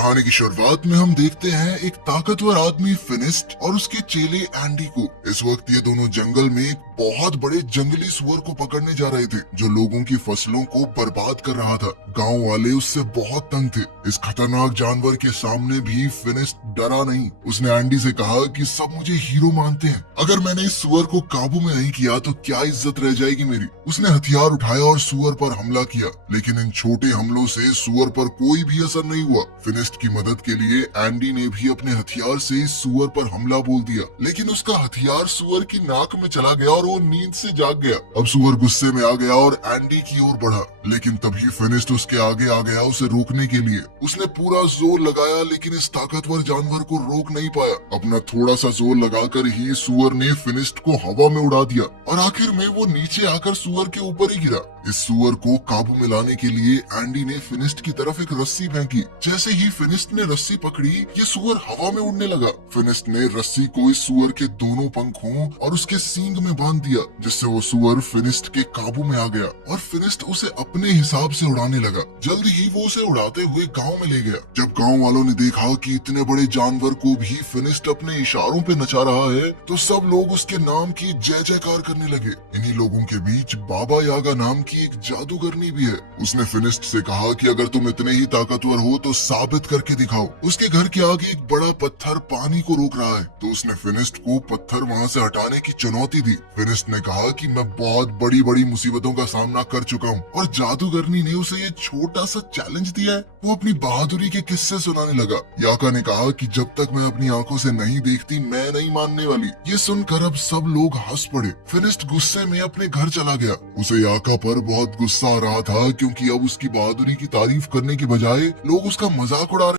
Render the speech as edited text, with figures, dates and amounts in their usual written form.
कहानी की शुरुआत में हम देखते हैं एक ताकतवर आदमी फिनिस्ट और उसके चेले एंडी को। इस वक्त ये दोनों जंगल में एक बहुत बड़े जंगली सुअर को पकड़ने जा रहे थे जो लोगों की फसलों को बर्बाद कर रहा था। गांव वाले उससे बहुत तंग थे। इस खतरनाक जानवर के सामने भी फिनिस्ट डरा नहीं। उसने एंडी से कहा कि सब मुझे हीरो मानते हैं, अगर मैंने इस सुअर को काबू में नहीं किया तो क्या इज्जत रह जाएगी मेरी। उसने हथियार उठाया और सुअर पर हमला किया, लेकिन इन छोटे हमलों से सुअर पर कोई भी असर नहीं हुआ। फिनिस्ट की मदद के लिए एंडी ने भी अपने हथियार से इस सुअर पर हमला बोल दिया, लेकिन उसका हथियार सुअर की नाक में चला गया और वो नींद से जाग गया। अब सुअर गुस्से में आ गया और एंडी की ओर बढ़ा, लेकिन तभी फिनिस्ट उसके आगे आ गया उसे रोकने के लिए। उसने पूरा जोर लगाया, लेकिन इस ताकतवर जानवर को रोक नहीं पाया। अपना थोड़ा सा जोर लगाकर ही सुअर ने फिनिस्ट को हवा में उड़ा दिया और आखिर में वो नीचे आकर सुअर के ऊपर ही गिरा। इस सुअर को काबू में लाने के लिए एंडी ने फिनिस्ट की तरफ एक रस्सी फेंकी। जैसे ही फिनिस्ट ने रस्सी पकड़ी, ये सुअर हवा में उड़ने लगा। फिनिस्ट ने रस्सी को इस सुअर के दोनों पंखों और उसके सींग में बांध दिया, जिससे वो सुअर फिनिस्ट के काबू में आ गया और फिनिस्ट उसे अपने हिसाब से उड़ाने लगा। जल्द ही वो उसे उड़ाते हुए गांव में ले गया। जब गांव वालों ने देखा कि इतने बड़े जानवर को भी फिनिस्ट अपने इशारों पे नचा रहा है, तो सब लोग उसके नाम की जय जयकार करने लगे। इन्हीं लोगों के बीच बाबा यागा नाम की एक जादूगरनी भी है। उसने फिनिस्ट से कहा कि अगर तुम इतने ही ताकतवर हो तो साबित करके दिखाओ। उसके घर के आगे एक बड़ा पत्थर पानी को रोक रहा है, तो उसने फिनिस्ट को पत्थर वहाँ से हटाने की चुनौती दी। फिनिस्ट ने कहा कि मैं बहुत बड़ी बड़ी मुसीबतों का सामना कर चुका हूँ, और जादूगरनी ने उसे ये छोटा सा चैलेंज दिया है। वो अपनी बहादुरी के किस्से सुनाने लगा। याका ने कहा कि जब तक मैं अपनी आंखों से नहीं देखती मैं नहीं मानने वाली। ये सुनकर अब सब लोग हंस पड़े। फिनिस्ट गुस्से में अपने घर चला गया। उसे याका पर बहुत गुस्सा आ रहा था, क्योंकि अब उसकी बहादुरी की तारीफ करने के बजाय लोग उसका मजाक उड़ा रहे